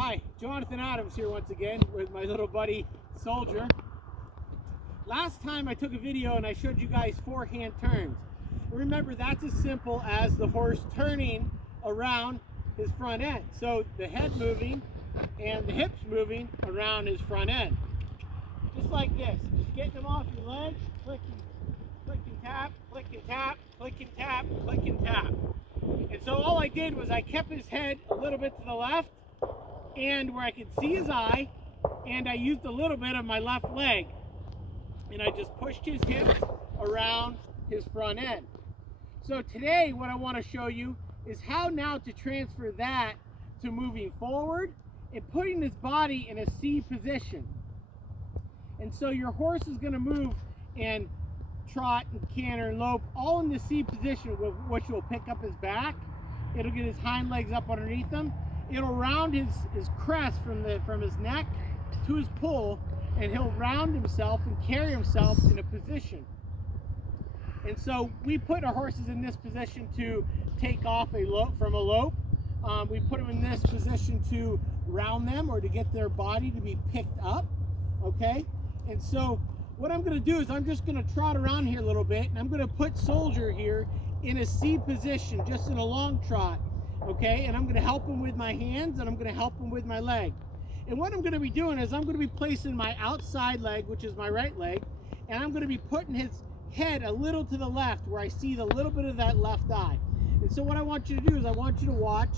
Hi, Jonathan Adams here once again with my little buddy Soldier. Last time I took a video and I showed you guys forehand turns. Remember, that's as simple as the horse turning around his front end. So the head moving and the hips moving around his front end. Just like this. Just getting them off your legs, click and tap, click and tap, click and tap, click and tap. And so all I did was I kept his head a little bit to the left and where I could see his eye, and I used a little bit of my left leg. And I just pushed his hips around his front end. So today what I want to show you is how now to transfer that to moving forward and putting his body in a C position. And so your horse is going to move and trot and canter and lope all in the C position, which will pick up his back. It'll get his hind legs up underneath him. It'll round his crest from his neck to his poll, and he'll round himself and carry himself in a position. And so we put our horses in this position to take off from a lope. We put them in this position to round them or to get their body to be picked up, okay? And so what I'm gonna do is I'm just gonna trot around here a little bit, and I'm gonna put Soldier here in a C position, just in a long trot, okay? And I'm gonna help him with my hands, and I'm gonna help him with my leg. And what I'm gonna be doing is I'm gonna be placing my outside leg, which is my right leg, and I'm gonna be putting his head a little to the left where I see the little bit of that left eye. And so what I want you to do is I want you to watch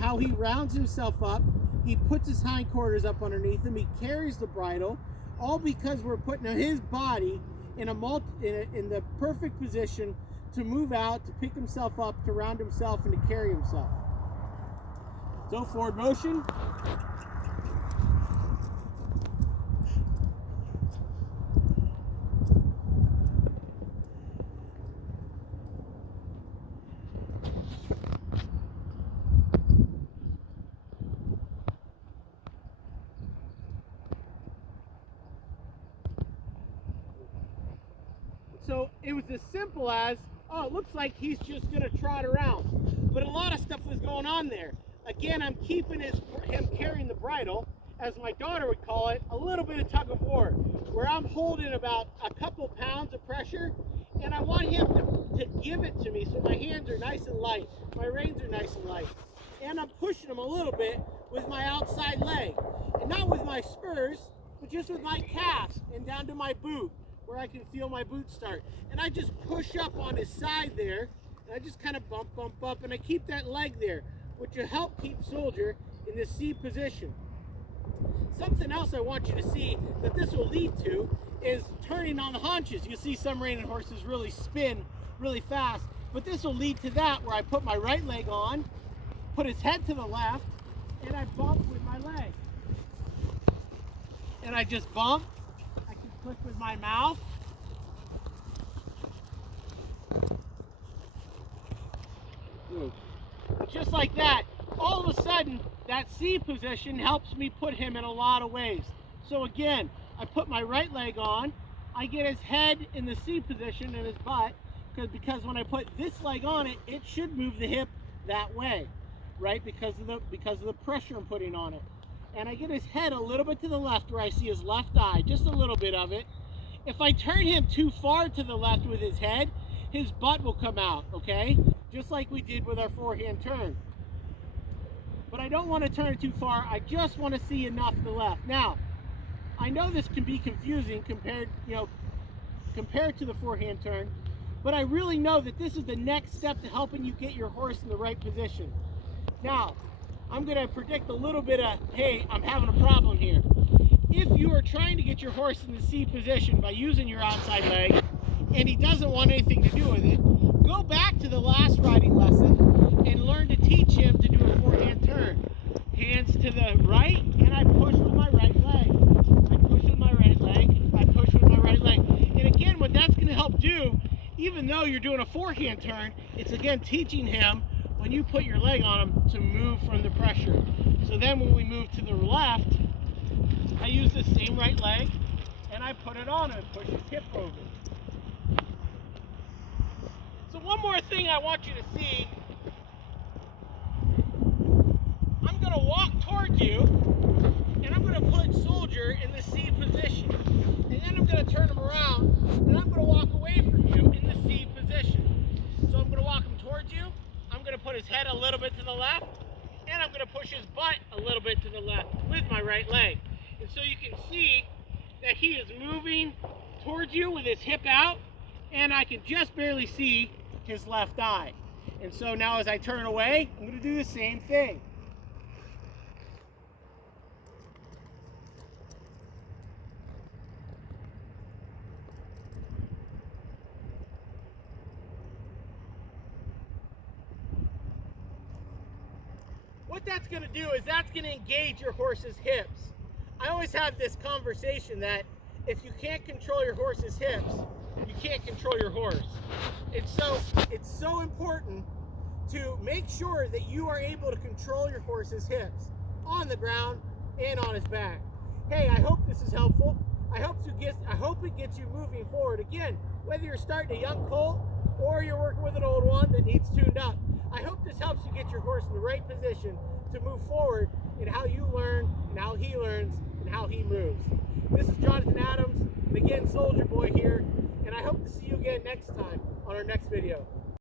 how he rounds himself up. He puts his hindquarters up underneath him. He carries the bridle, all because we're putting his body in the perfect position to move out, to pick himself up, to round himself, and to carry himself. So forward motion. So it was as simple as, oh, it looks like he's just going to trot around. But a lot of stuff was going on there. Again, I'm keeping him carrying the bridle, as my daughter would call it, a little bit of tug of war, where I'm holding about a couple pounds of pressure, and I want him to give it to me so my hands are nice and light, my reins are nice and light. And I'm pushing him a little bit with my outside leg. And not with my spurs, but just with my calf and down to my boot, where I can feel my boot start. And I just push up on his side there, and I just kind of bump, and I keep that leg there, which will help keep Soldier in the C position. Something else I want you to see that this will lead to is turning on the haunches. You see some reining horses really spin really fast, but this will lead to that, where I put my right leg on, put his head to the left, and I bump with my leg. And I just bump. I can click with my mouth. Just like that, all of a sudden, that C position helps me put him in a lot of ways. So again, I put my right leg on, I get his head in the C position and his butt, because when I put this leg on it, it should move the hip that way, right? Because of the pressure I'm putting on it. And I get his head a little bit to the left where I see his left eye, just a little bit of it. If I turn him too far to the left with his head, his butt will come out, okay? Just like we did with our forehand turn. But I don't want to turn it too far. I just want to see enough to the left. Now, I know this can be confusing compared to the forehand turn, but I really know that this is the next step to helping you get your horse in the right position. Now, I'm going to predict a little bit of, hey, I'm having a problem here. If you are trying to get your horse in the C position by using your outside leg, and he doesn't want anything to do with it, go back to the last riding lesson and learn to teach him to do a forehand turn. Hands to the right, and I push with my right leg. I push with my right leg, I push with my right leg. And again, what that's going to help do, even though you're doing a forehand turn, it's again teaching him, when you put your leg on him, to move from the pressure. So then when we move to the left, I use the same right leg, and I put it on and push his hip over. So one more thing I want you to see. I'm going to walk toward you, and I'm going to put Soldier in the C position. And then I'm going to turn him around, and I'm going to walk away from you in the C position. So I'm going to walk him towards you. I'm going to put his head a little bit to the left, and I'm going to push his butt a little bit to the left with my right leg. And so you can see that he is moving towards you with his hip out, and I can just barely see his left eye. And so now as I turn away, I'm going to do the same thing. What that's going to do is that's going to engage your horse's hips. I always have this conversation that if you can't control your horse's hips, you can't control your horse. And so it's so important to make sure that you are able to control your horse's hips on the ground and on his back. Hey, I hope this is helpful. I hope it gets you moving forward. Again, whether you're starting a young colt or you're working with an old one that needs tuned up, I hope this helps you get your horse in the right position to move forward in how you learn and how he learns and how he moves. This is Jonathan Adams, and again, Soldier Boy here, and I hope to see you again next time on our next video.